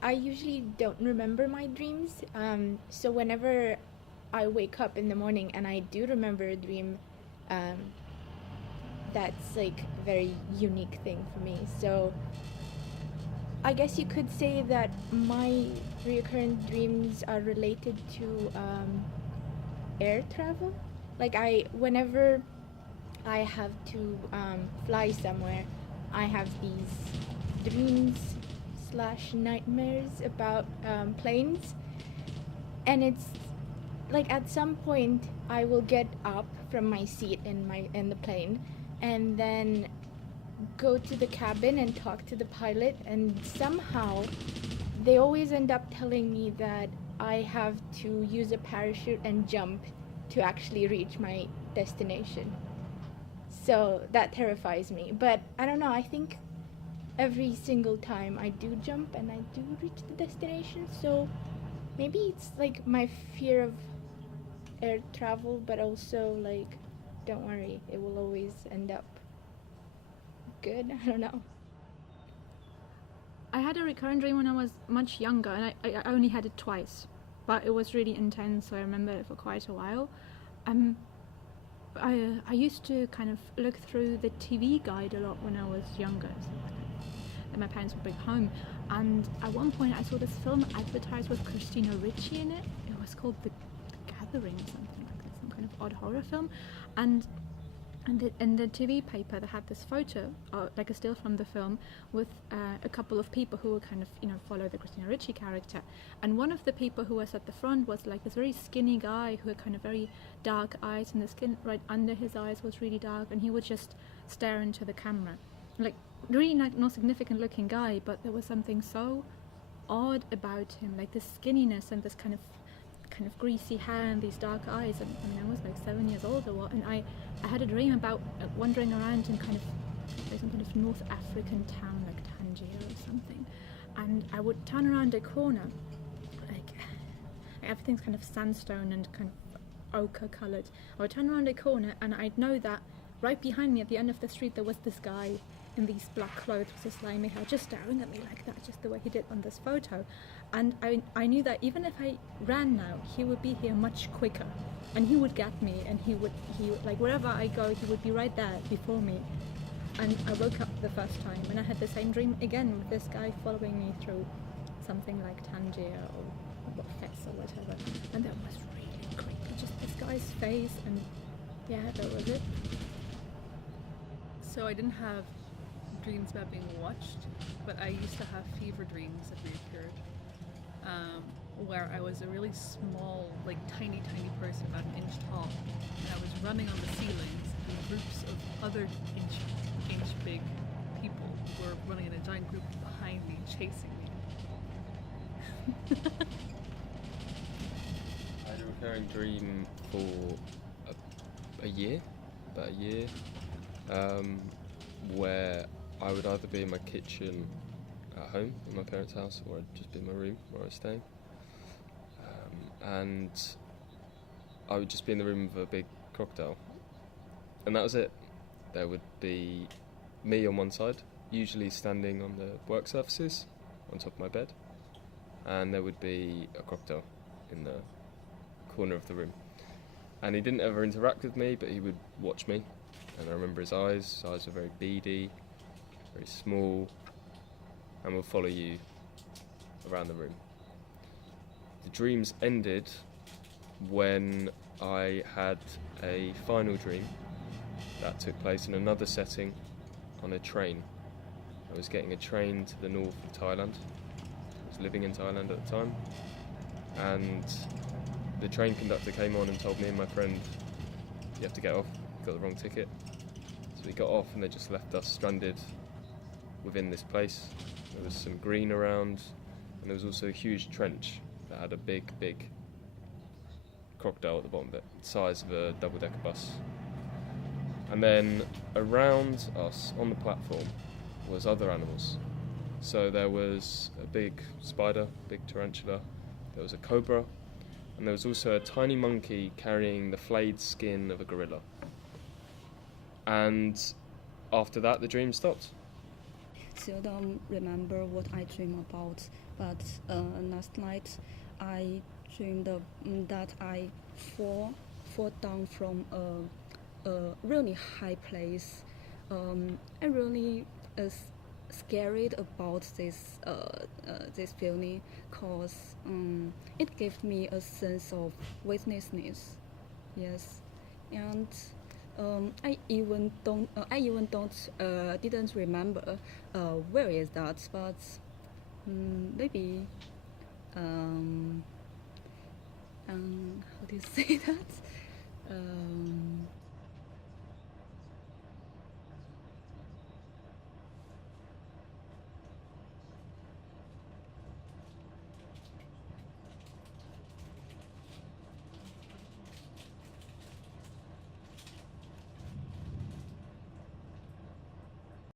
I usually don't remember my dreams. So whenever I wake up in the morning and I do remember a dream, um, that's like a very unique thing for me. So I guess you could say that my recurrent dreams are related to air travel. Like whenever I have to fly somewhere, I have these dreams slash nightmares about planes, and it's like at some point I will get up from my seat in the plane, and then go to the cabin and talk to the pilot, and somehow they always end up telling me that I have to use a parachute and jump to actually reach my destination. So that terrifies me. But I don't know, I think every single time I do jump and I do reach the destination. So maybe it's like my fear of air travel, but also like, don't worry, it will always end up good. I don't know. I had a recurrent dream when I was much younger, and I only had it twice, but it was really intense, so I remember it for quite a while. Um, I used to kind of look through the TV guide a lot when I was younger, so that my parents would bring home. And at one point, I saw this film advertised with Christina Ricci in it. It was called The Gathering or something like that, some kind of odd horror film. And in the TV paper, they had this photo, like a still from the film, with a couple of people who were kind of, follow the Christina Ricci character. And one of the people who was at the front was like this very skinny guy who had kind of very dark eyes, and the skin right under his eyes was really dark, and he would just stare into the camera. Like, really not significant looking guy, but there was something so odd about him, like this skinniness and this kind of greasy hair and these dark eyes. And I mean, I was like 7 years old or what, and I had a dream about wandering around in kind of like some kind of North African town like Tangier or something, and I would turn around a corner, like everything's kind of sandstone and kind of ochre coloured. I would turn around a corner and I'd know that right behind me at the end of the street there was this guy in these black clothes with his slimy hair just staring at me like that, just the way he did on this photo. And I knew that even if I ran now, he would be here much quicker, and he would get me, and he would like wherever I go, he would be right there before me. And I woke up the first time and I had the same dream again with this guy following me through something like Tangier or Fes or whatever, and that was really creepy, just this guy's face, and yeah, that was it. So I didn't have dreams about being watched, but I used to have fever dreams that reoccurred, where I was a really small, like tiny person, about an inch tall, and I was running on the ceilings, and groups of other inch big people were running in a giant group behind me, chasing me. I had a recurring dream for a year, about a year, where I would either be in my kitchen at home in my parents' house, or I'd just be in my room where I was staying, and I would just be in the room with a big crocodile, and that was it. There would be me on one side, usually standing on the work surfaces on top of my bed, and there would be a crocodile in the corner of the room. And he didn't ever interact with me, but he would watch me, and I remember his eyes. His eyes were very beady, very small, and will follow you around the room. The dreams ended when I had a final dream that took place in another setting on a train. I was getting a train to the north of Thailand. I was living in Thailand at the time, and the train conductor came on and told me and my friend, "You have to get off, you got the wrong ticket." So we got off and they just left us stranded within this place. There was some green around, and there was also a huge trench that had a big crocodile at the bottom of it, the size of a double-decker bus. And then around us on the platform was other animals. So there was a big spider, big tarantula, there was a cobra, and there was also a tiny monkey carrying the flayed skin of a gorilla. And after that, the dream stopped. still don't remember what I dream about. But last night, I dreamed that I fall down from a really high place. I really scared about this feeling, cause it gave me a sense of weightlessness. Yes, and I even don't didn't remember where is that, but maybe how do you say that?